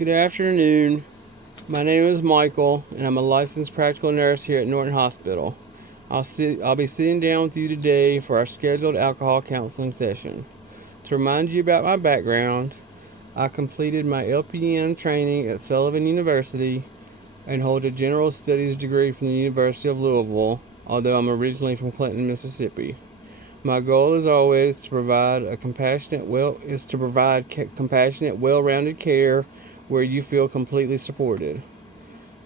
Good afternoon. My name is Michael, and I'm a licensed practical nurse here at Norton Hospital. I'll be sitting down with you today for our scheduled alcohol counseling session. To remind you about my background, I completed my LPN training at Sullivan University and hold a general studies degree from the University of Louisville, although I'm originally from Clinton, Mississippi. My goal is always to provide compassionate, well-rounded care where you feel completely supported.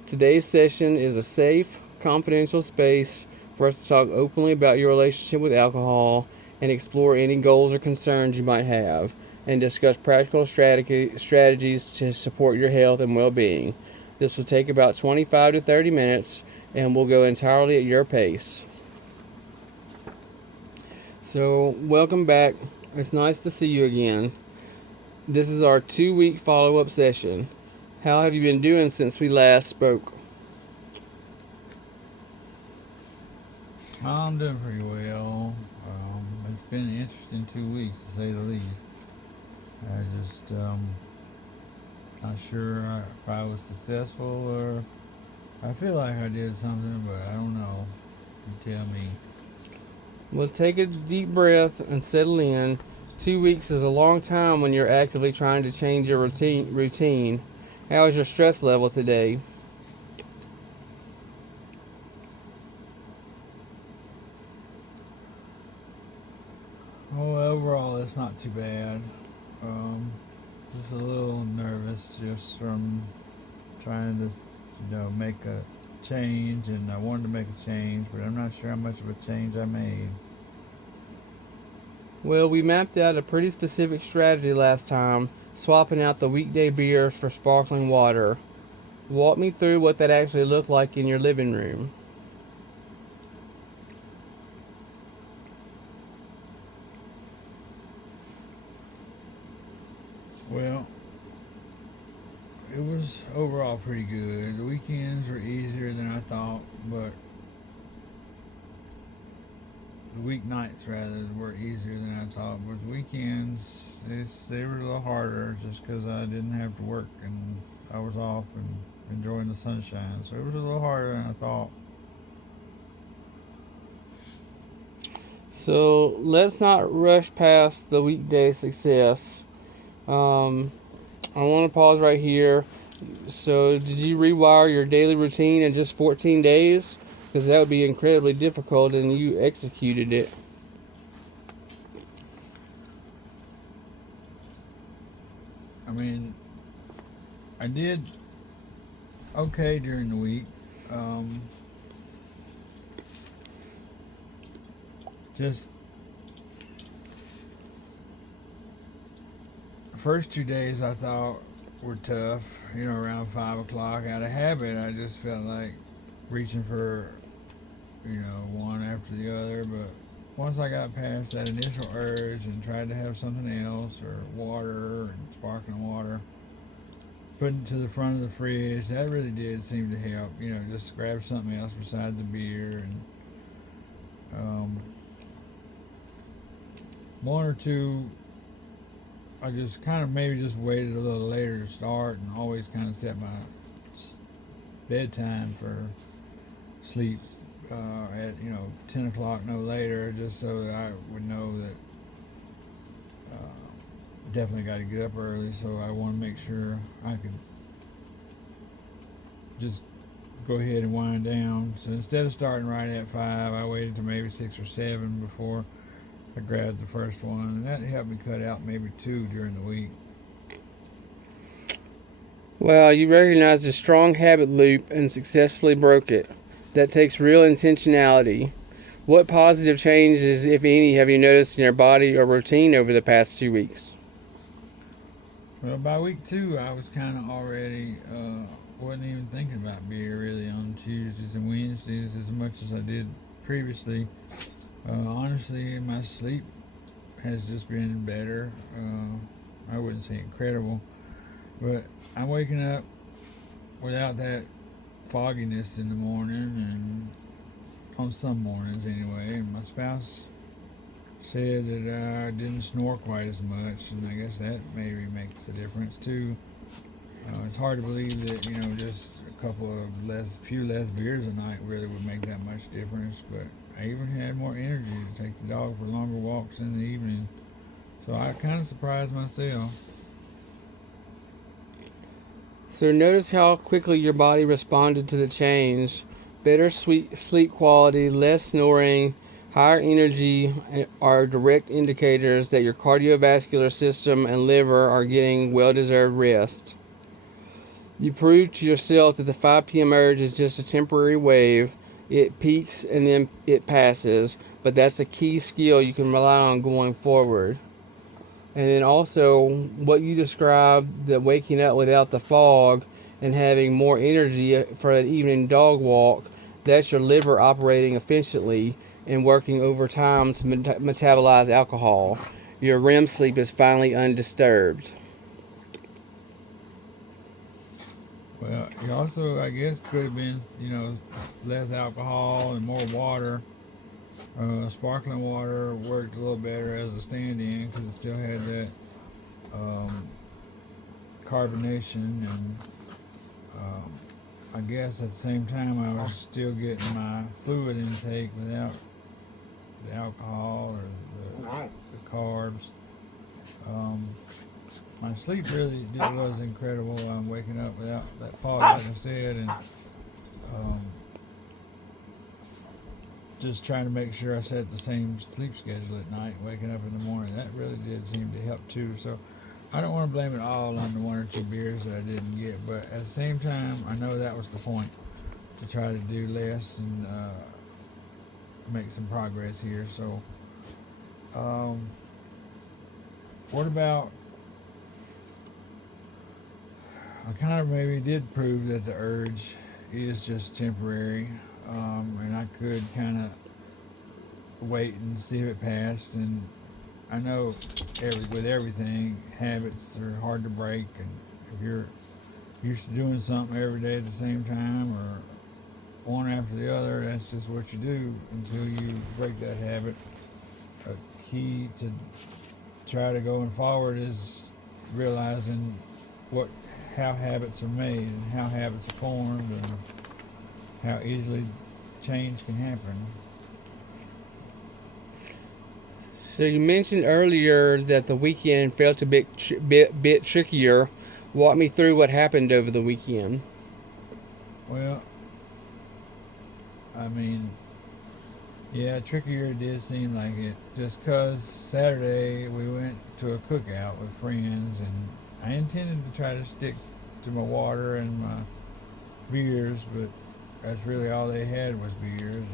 Today's session is a safe, confidential space for us to talk openly about your relationship with alcohol and explore any goals or concerns you might have and discuss practical strategies to support your health and well-being. This will take about 25 to 30 minutes and will go entirely at your pace. So, welcome back. It's nice to see you again. This is our 2-week follow-up session. How have you been doing since we last spoke? I'm doing pretty well. It's been an interesting 2 weeks to say the least. I just not sure if I was successful or I feel like I did something, but I don't know. You tell me. Well, take a deep breath and settle in. 2 weeks is a long time when you're actively trying to change your routine. How is your stress level today? Oh, overall, it's not too bad. Um, just a little nervous just from trying to, make a change, and I wanted to make a change, but I'm not sure how much of a change I made. Well, we mapped out a pretty specific strategy last time, swapping out the weekday beers for sparkling water. Walk me through what that actually looked like in your living room. Well, it was overall pretty good. The weekends were easier than I thought, but the weeknights rather were easier than I thought. But the weekends, they were a little harder just because I didn't have to work and I was off and enjoying the sunshine. So it was a little harder than I thought. So let's not rush past the weekday success. Um, I want to pause right here. So, did you rewire your daily routine in just 14 days? Because that would be incredibly difficult, and you executed it. I mean, I did okay during the week. Um, just the first 2 days I thought were tough. Around 5 o'clock, out of habit, I just felt like reaching for one after the other. But once I got past that initial urge and tried to have something else or water and sparkling water, putting it to the front of the fridge, that really did seem to help. Just grab something else besides the beer and um, one or two. I just kind of maybe just waited a little later to start and always kind of set my bedtime for sleep at 10 o'clock no later, just so that I would know that definitely got to get up early. So I want to make sure I could just go ahead and wind down. So instead of starting right at 5, I waited to maybe 6 or 7 before I grabbed the first one, and that helped me cut out maybe 2 during the week. Well, you recognized a strong habit loop and successfully broke it. That takes real intentionality. What positive changes, if any, have you noticed in your body or routine over the past 2 weeks? Well, by week 2, I was kind of already wasn't even thinking about beer really on Tuesdays and Wednesdays as much as I did previously. Honestly, my sleep has just been better. I wouldn't say incredible, but I'm waking up without that fogginess in the morning, and on some mornings anyway. And my spouse said that I didn't snore quite as much, and I guess that maybe makes a difference too. It's hard to believe that just a few less beers a night really would make that much difference. But I even had more energy to take the dog for longer walks in the evening, so I kind of surprised myself. So notice how quickly your body responded to the change. Better sleep quality, less snoring, higher energy are direct indicators that your cardiovascular system and liver are getting well-deserved rest. You prove to yourself that the 5 p.m. urge is just a temporary wave. It peaks and then it passes, but that's a key skill you can rely on going forward. And then also, what you described, the waking up without the fog and having more energy for an evening dog walk, that's your liver operating efficiently and working overtime to metabolize alcohol. Your REM sleep is finally undisturbed. Well, it also, I guess, could have been, less alcohol and more water. Sparkling water worked a little better as a stand-in because it still had that carbonation, and I guess at the same time I was still getting my fluid intake without the alcohol or the carbs. My sleep was incredible. I'm waking up without that fog, like I said, and just trying to make sure I set the same sleep schedule at night, waking up in the morning. That really did seem to help too. So I don't want to blame it all on the 1 or 2 beers that I didn't get, but at the same time, I know that was the point, to try to do less and make some progress here. So what about, I kind of maybe did prove that the urge is just temporary, and I could kind of wait and see if it passed. And I know with everything, habits are hard to break, and if you're used to doing something every day at the same time or one after the other, that's just what you do until you break that habit. A key to try to going forward is realizing how habits are made and how habits are formed and how easily change can happen. So you mentioned earlier that the weekend felt a bit trickier. Walk me through what happened over the weekend. Well, I mean, yeah, trickier it did seem like it. Just 'cause Saturday we went to a cookout with friends, and I intended to try to stick to my water and my beers, but that's really all they had was beers and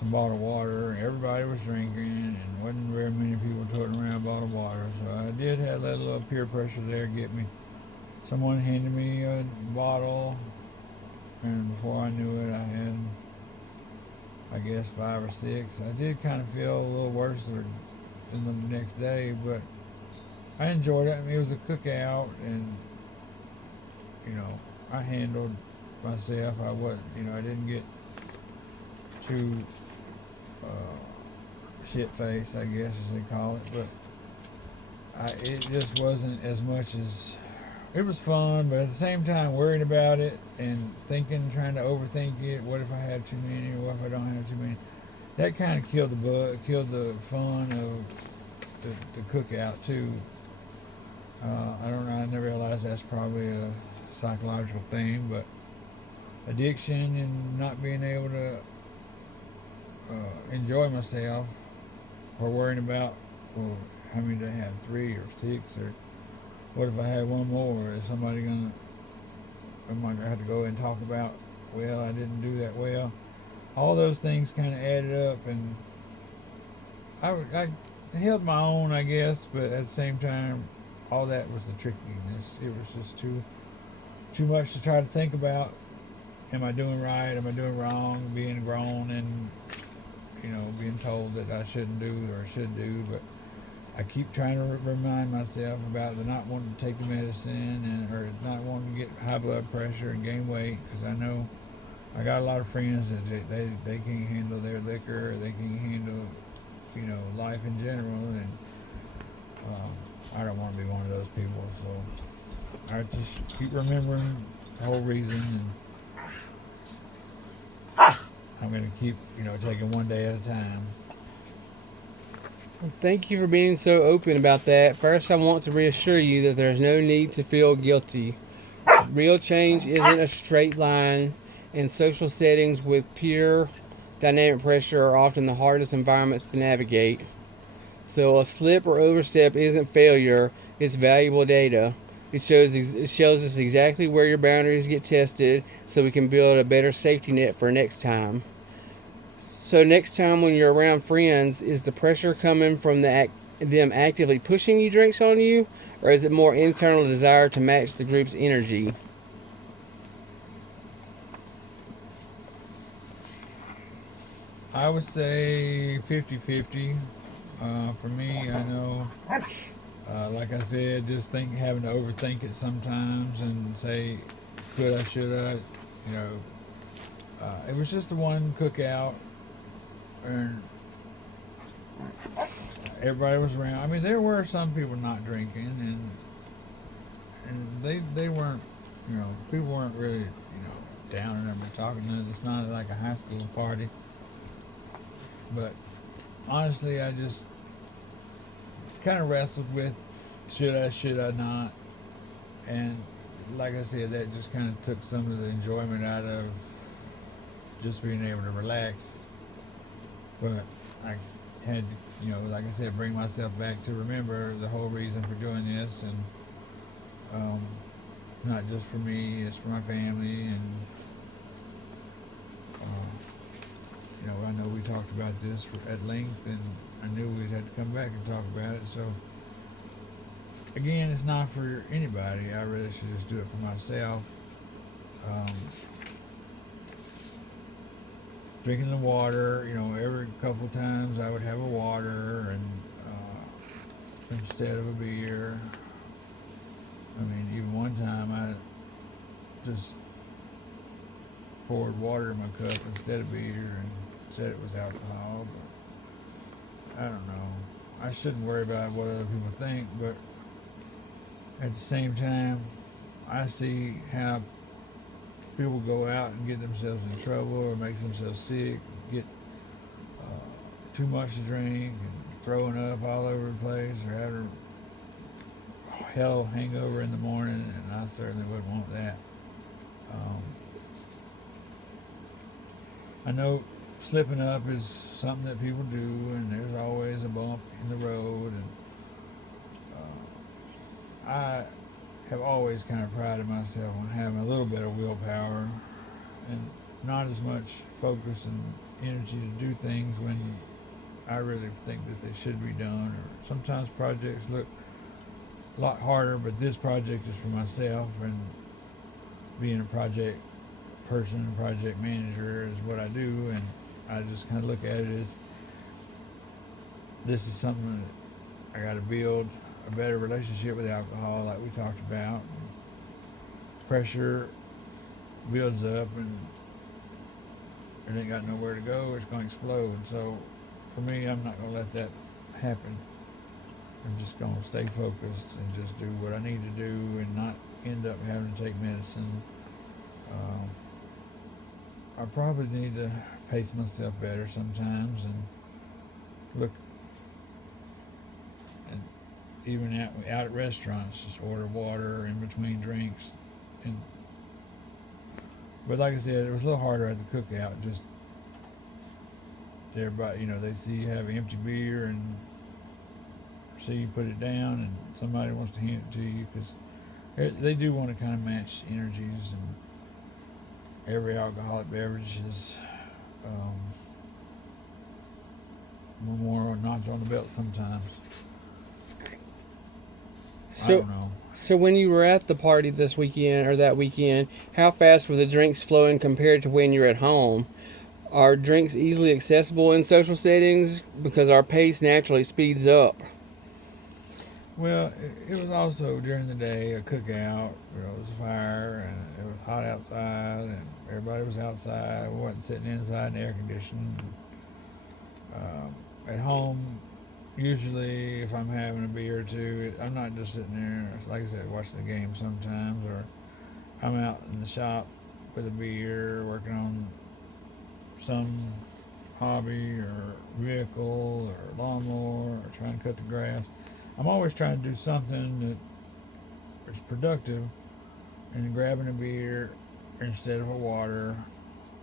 some bottled water. Everybody was drinking, and wasn't very many people toting around bottled water. So I did have that little peer pressure there get me. Someone handed me a bottle, and before I knew it, I had, I guess, 5 or 6. I did kind of feel a little worse than the next day, but I enjoyed it. I mean, it was a cookout, and I handled myself. I wasn't, I didn't get too shit faced, I guess, as they call it. But it just wasn't as much as, it was fun, but at the same time worrying about it and thinking, trying to overthink it. What if I have too many, or what if I don't have too many? That kind of killed the fun of the cookout too. I don't know. I never realized that's probably a psychological thing, but addiction and not being able to enjoy myself, or worrying about, well, how many do I have, 3 or 6, or what if I had one more? Is somebody am I gonna have to go and talk about, well, I didn't do that well? All those things kind of added up, and I held my own, I guess, but at the same time, all that was the trickiness. It was just too much to try to think about. Am I doing right? Am I doing wrong? Being grown and being told that I shouldn't do or should do, but I keep trying to remind myself about the not wanting to take the medicine, or not wanting to get high blood pressure and gain weight, because I know I got a lot of friends that they can't handle their liquor, or they can't handle life in general, and I don't want to be one of those people. So I just keep remembering the whole reason, and I'm gonna keep, taking one day at a time. Thank you for being so open about that. First, I want to reassure you that there's no need to feel guilty. Real change isn't a straight line, and social settings with peer dynamic pressure are often the hardest environments to navigate. So, a slip or overstep isn't failure, it's valuable data. It shows us exactly where your boundaries get tested so we can build a better safety net for next time. So next time when you're around friends, is the pressure coming from them actively pushing you drinks on you, or is it more internal desire to match the group's energy? I would say 50-50. For me, I know, like I said, just having to overthink it sometimes and say, could I, should I, you know. It was just the one cookout, and everybody was around. I mean, there were some people not drinking, and they weren't, people weren't really, down and everybody talking. It's not like a high school party, but honestly, I just kind of wrestled with should I not, and like I said, that just kind of took some of the enjoyment out of just being able to relax. But I had to, like I said, bring myself back to remember the whole reason for doing this, and not just for me, it's for my family, and I know we talked about this at length, and I knew we'd have to come back and talk about it. So again, it's not for anybody. I really should just do it for myself. Drinking the water, every couple times I would have a water, and instead of a beer. I mean, even one time I just poured water in my cup instead of beer and said it was alcohol. But I don't know. I shouldn't worry about what other people think, but at the same time, I see how people go out and get themselves in trouble or make themselves sick, get too much to drink and throwing up all over the place, or having a hell hangover in the morning, and I certainly wouldn't want that. I know slipping up is something that people do, and there's always a bump in the road, and I have always kind of prided myself on having a little bit of willpower and not as much focus and energy to do things when I really think that they should be done. Or sometimes projects look a lot harder, but this project is for myself, and being a project person and project manager is what I do, and I just kind of look at it as this is something that I got to build a better relationship with alcohol, like we talked about. Pressure builds up, and it ain't got nowhere to go. It's going to explode. So for me, I'm not going to let that happen. I'm just going to stay focused and just do what I need to do and not end up having to take medicine. I probably need to pace myself better sometimes and look, and even out at restaurants, just order water in between drinks. But like I said, it was a little harder at the cookout. Just everybody, they see you have empty beer and see you put it down, and somebody wants to hand it to you because they do want to kind of match energies, and every alcoholic beverage is more a notch on the belt sometimes. I don't know. So when you were at the party this weekend or that weekend, how fast were the drinks flowing compared to when you're at home? Are drinks easily accessible in social settings because our pace naturally speeds up? Well, it was also during the day a cookout. It was a fire, and it was hot outside, and everybody was outside. We wasn't sitting inside in the air conditioning. At home, usually if I'm having a beer or two, I'm not just sitting there, like I said, watching the game sometimes, or I'm out in the shop with a beer, working on some hobby or vehicle or lawnmower or trying to cut the grass. I'm always trying to do something that is productive, and grabbing a beer instead of a water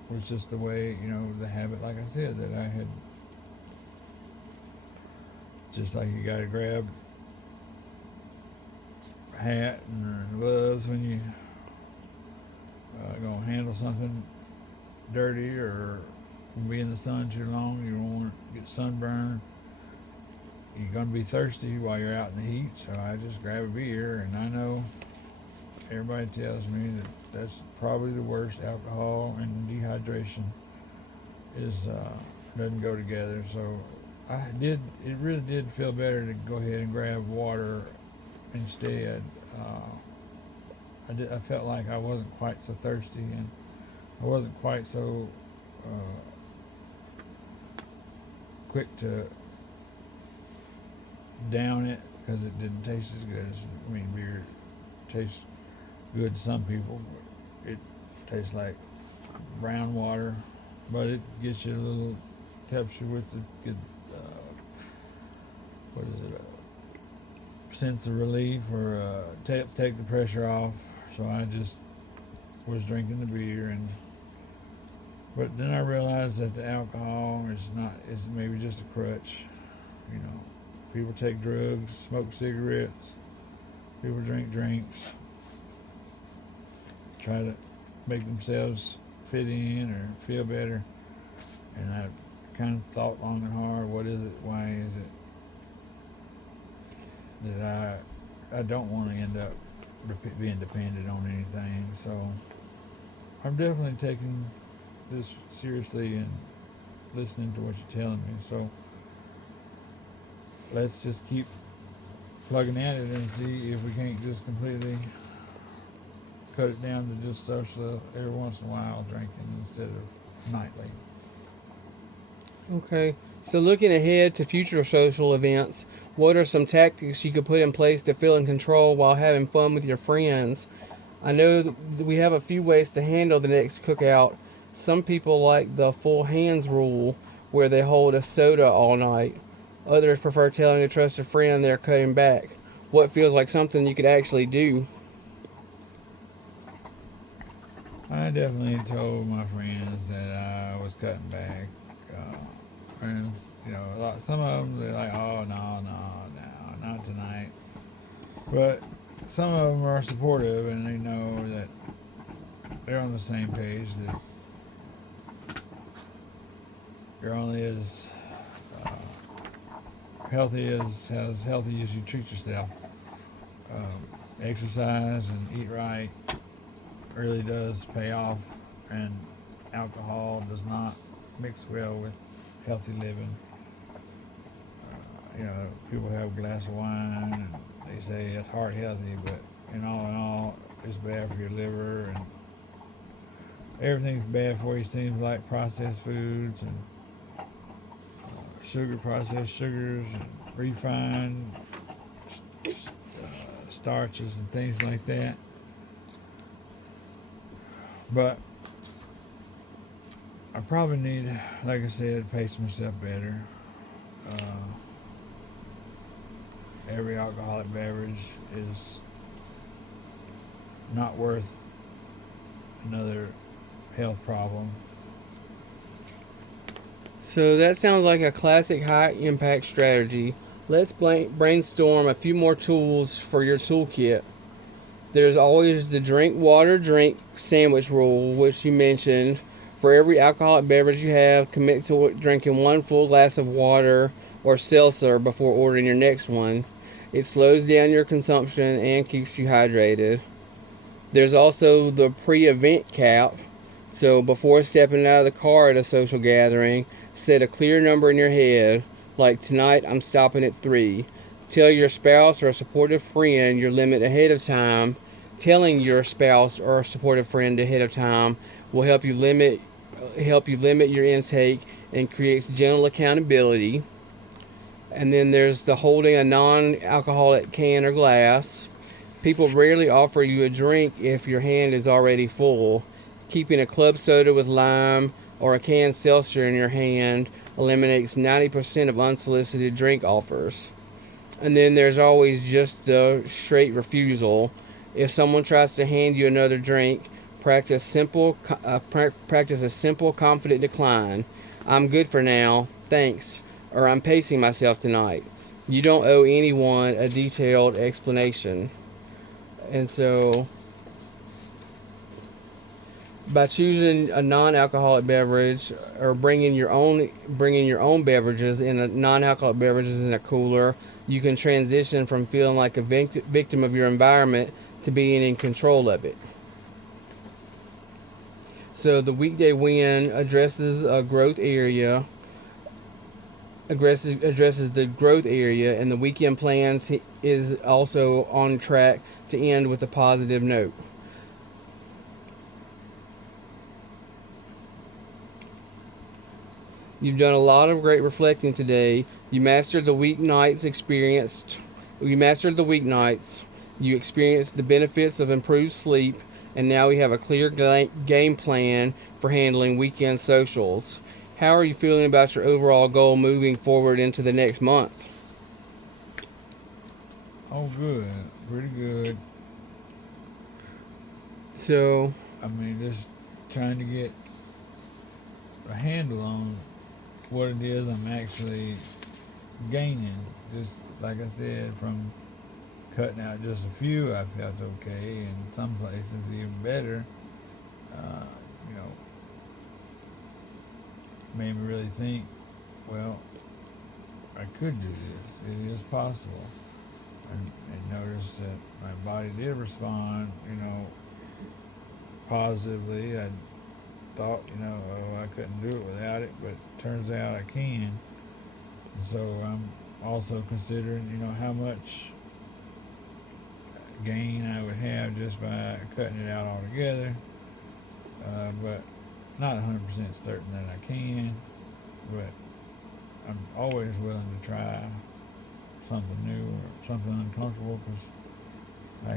was just the way, the habit, like I said, that I had. Just like you gotta grab a hat and gloves when you gonna handle something dirty or be in the sun too long, you don't want to get sunburned. You're gonna be thirsty while you're out in the heat, so I just grab a beer. And I know everybody tells me that that's probably the worst. Alcohol and dehydration is doesn't go together. So it really did feel better to go ahead and grab water instead. I felt like I wasn't quite so thirsty, and I wasn't quite so quick to down it, because it didn't taste as good as, beer tastes good to some people, but it tastes like brown water, but it gets you a little, helps you with the good, sense of relief, or take the pressure off. So I just was drinking the beer, but then I realized that the alcohol is maybe just a crutch. People take drugs, smoke cigarettes, people drink drinks, try to make themselves fit in or feel better. And I kind of thought long and hard, what is it? Why is it that I don't want to end up being dependent on anything? So I'm definitely taking this seriously and listening to what you're telling me. So let's just keep plugging at it and see if we can't just completely cut it down to just social every once in a while drinking instead of nightly. Okay, so looking ahead to future social events, what are some tactics you could put in place to feel in control while having fun with your friends? I know that we have a few ways to handle the next cookout. Some people like the full hands rule, where they hold a soda all night. Others prefer telling a trusted friend they're cutting back. What feels like something you could actually do? I definitely told my friends that I was cutting back. Friends, some of them, they're like, oh, no, not tonight. But some of them are supportive, and they know that they're on the same page, that you're only as healthy as healthy as you treat yourself. Exercise and eat right really does pay off, and alcohol does not mix well with healthy living. People have a glass of wine and they say it's heart healthy, but in all, it's bad for your liver, and everything's bad for you. Seems like processed foods and processed sugars, and refined starches and things like that. But I probably need, like I said, pace myself better. Every alcoholic beverage is not worth another health problem. So that sounds like a classic high impact strategy. Let's brainstorm a few more tools for your toolkit. There's always the drink sandwich rule, which you mentioned. For every alcoholic beverage you have, commit to drinking one full glass of water or seltzer before ordering your next one. It slows down your consumption and keeps you hydrated. There's also the pre-event cap. So before stepping out of the car at a social gathering, set a clear number in your head, like tonight I'm stopping at 3. Tell your spouse or a supportive friend your limit ahead of time. Telling your spouse or a supportive friend ahead of time will help you limit your intake and creates gentle accountability. And then there's the holding a non-alcoholic can or glass. People rarely offer you a drink if your hand is already full. Keeping a club soda with lime or a canned seltzer in your hand eliminates 90% of unsolicited drink offers. And then there's always just the straight refusal. If someone tries to hand you another drink, practice a simple, confident decline. I'm good for now, thanks, or I'm pacing myself tonight. You don't owe anyone a detailed explanation. And so, by choosing a non-alcoholic beverage or bringing your own beverages in a non-alcoholic beverages in a cooler, you can transition from feeling like a victim of your environment to being in control of it. So the weekday win addresses a growth area, addresses the growth area, and the weekend plans is also on track to end with a positive note. You've done a lot of great reflecting today. You mastered the weeknights. You experienced the benefits of improved sleep, and now we have a clear game plan for handling weekend socials. How are you feeling about your overall goal moving forward into the next month? Oh, good. Pretty good. So, I mean, just trying to get a handle on what it is I'm actually gaining. Just like I said, from cutting out just a few, I felt okay, and some places even better. You know, made me really think, well, I could do this. It is possible. And noticed that my body did respond, positively. I thought, I couldn't do it without it, but turns out I can. And so I'm also considering, how much gain I would have just by cutting it out altogether. But not 100% certain that I can. But I'm always willing to try something new or something uncomfortable because I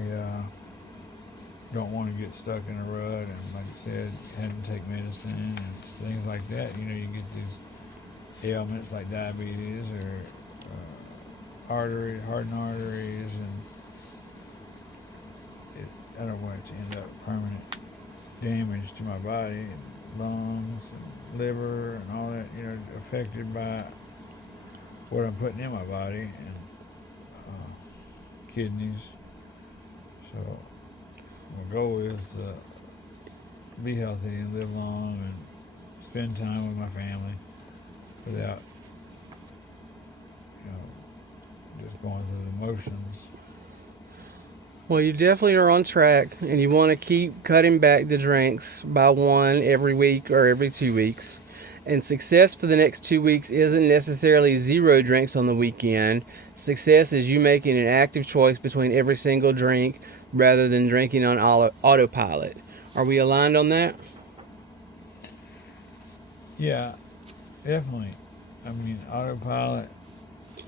don't want to get stuck in a rut. And like I said, having to take medicine and things like that. You get these ailments like diabetes or hardened arteries, and I don't want it to end up permanent damage to my body, lungs and liver and all that, affected by what I'm putting in my body, and kidneys. So my goal is to be healthy and live long and spend time with my family without, just going through the motions. well, you definitely are on track, and you want to keep cutting back the drinks by one every week or every 2 weeks. And success for the next 2 weeks isn't necessarily 0 drinks on the weekend. Success is you making an active choice between every single drink rather than drinking on autopilot. Are we aligned on that? Yeah, definitely. I mean, autopilot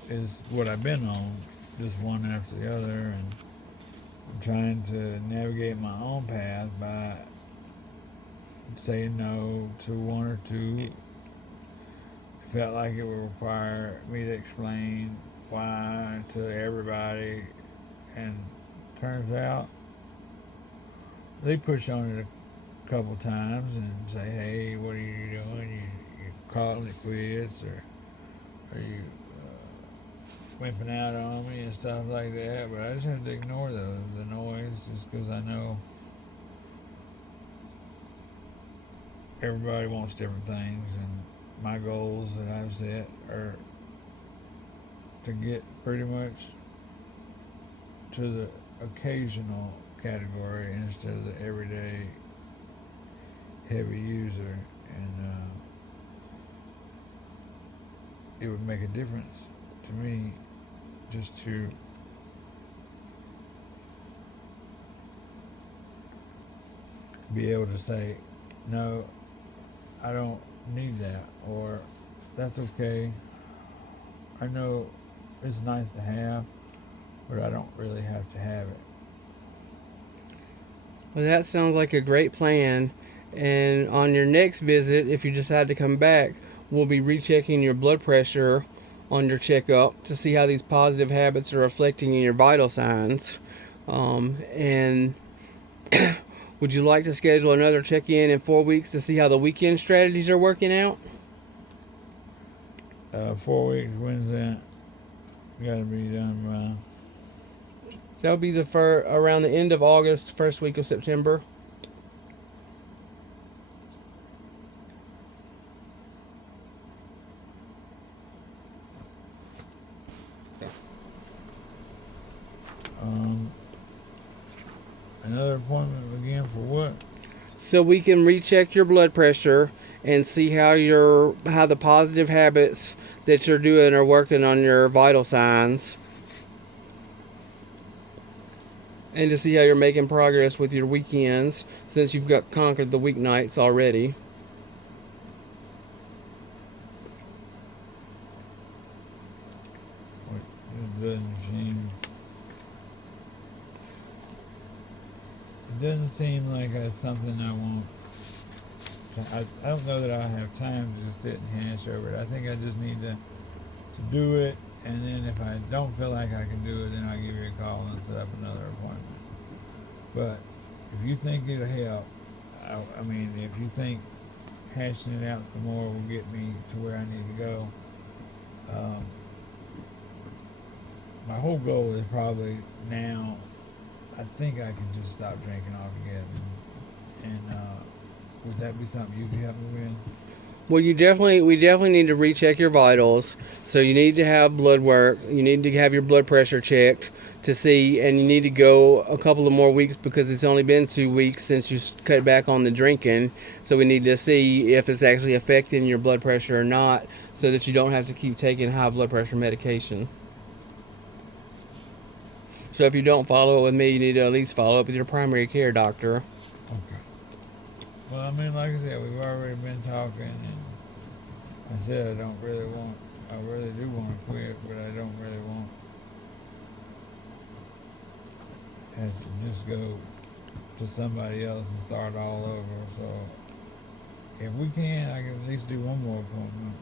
is what I've been on, just one after the other, and I'm trying to navigate my own path by saying no to one or two. It felt like it would require me to explain why to everybody, and turns out they push on it a couple times and say, "Hey, what are you doing? You calling it quits, or are you wimping out on me and stuff like that?" But I just have to ignore the noise, just because I know everybody wants different things, and my goals that I've set are to get pretty much to the occasional category instead of the everyday heavy user, and it would make a difference to me just to be able to say, no, I don't need that, or that's okay. I know it's nice to have, but I don't really have to have it. Well, that sounds like a great plan. And on your next visit, if you decide to come back, we'll be rechecking your blood pressure on your checkup to see how these positive habits are reflecting in your vital signs. And would you like to schedule another check-in in 4 weeks to see how the weekend strategies are working out? 4 weeks, when's that? Got to be done by. That'll be around the end of August, first week of September. Another appointment again for what? So we can recheck your blood pressure and see how the positive habits that you're doing are working on your vital signs, and to see how you're making progress with your weekends since you've got conquered the weeknights already. It doesn't seem like that's something I want. I don't know that I have time to just sit and hash over it. I think I just need to do it, and then if I don't feel like I can do it, then I'll give you a call and set up another appointment. But if you think it'll help, I mean, if you think hashing it out some more will get me to where I need to go, my whole goal is probably now, I think I can just stop drinking altogether. And would that be something you could help me with? Well, we definitely need to recheck your vitals. So you need to have blood work. You need to have your blood pressure checked to see, and you need to go a couple of more weeks because it's only been 2 weeks since you cut back on the drinking. So we need to see if it's actually affecting your blood pressure or not, so that you don't have to keep taking high blood pressure medication. So if you don't follow it with me, you need to at least follow up with your primary care doctor. Okay. Well, I mean, like I said, we've already been talking, and I said I really do want to quit, but I don't really want to have to just go to somebody else and start all over. So if we can, I can at least do one more appointment.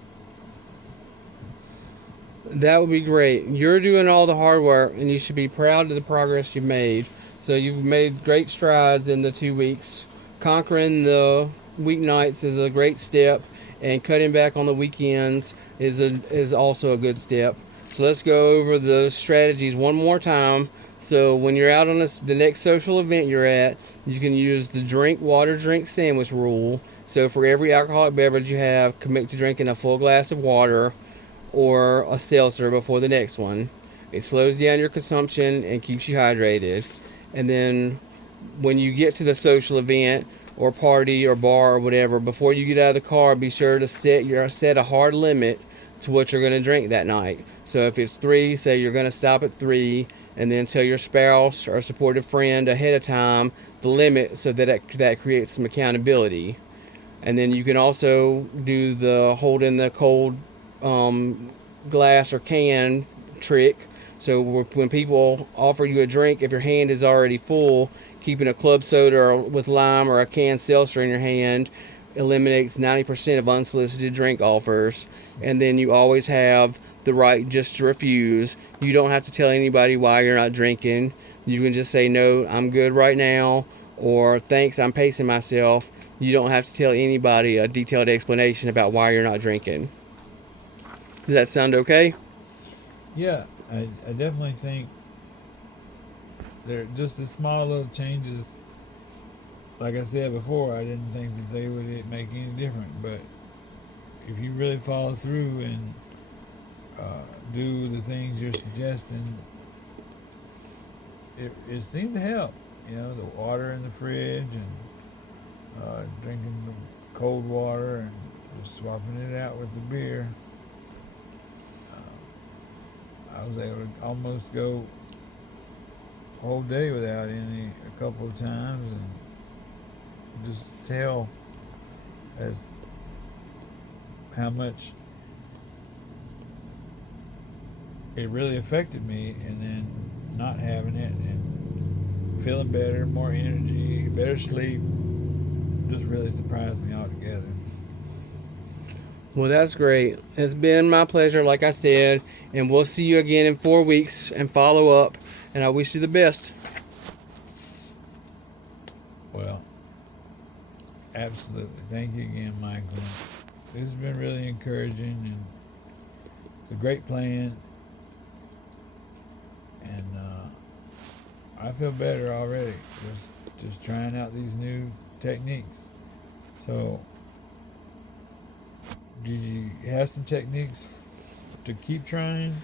That would be great. You're doing all the hard work, and you should be proud of the progress you've made. So you've made great strides in the 2 weeks. Conquering the weeknights is a great step, and cutting back on the weekends is also a good step. So let's go over the strategies one more time. So when you're out on the next social event you're at, you can use the drink water, drink sandwich rule. So for every alcoholic beverage you have, commit to drinking a full glass of water or a seltzer before the next one. It slows down your consumption and keeps you hydrated. And then when you get to the social event or party or bar or whatever, before you get out of the car, be sure to set a hard limit to what you're going to drink that night. So if it's 3, say you're going to stop at 3, and then tell your spouse or supportive friend ahead of time the limit, so that creates some accountability. And then you can also do the hold in the cold glass or can trick. So when people offer you a drink, if your hand is already full, keeping a club soda with lime or a canned seltzer in your hand eliminates 90% of unsolicited drink offers. And then you always have the right just to refuse. You don't have to tell anybody why you're not drinking. You can just say, no, I'm good right now, or thanks, I'm pacing myself. You don't have to tell anybody a detailed explanation about why you're not drinking. Does that sound okay? Yeah, I definitely think they're just the small little changes. Like I said before, I didn't think that they would make any difference, but if you really follow through and do the things you're suggesting, it seemed to help. You know, the water in the fridge and drinking the cold water and just swapping it out with the beer. I was able to almost go a whole day without any a couple of times, and just tell as how much it really affected me, and then not having it and feeling better, more energy, better sleep, just really surprised me altogether. Well, that's great. It's been my pleasure, like I said, and we'll see you again in 4 weeks and follow up. And I wish you the best. Well, absolutely. Thank you again, Michael. This has been really encouraging, and it's a great plan. And I feel better already. Just trying out these new techniques. So, did you have some techniques to keep trying?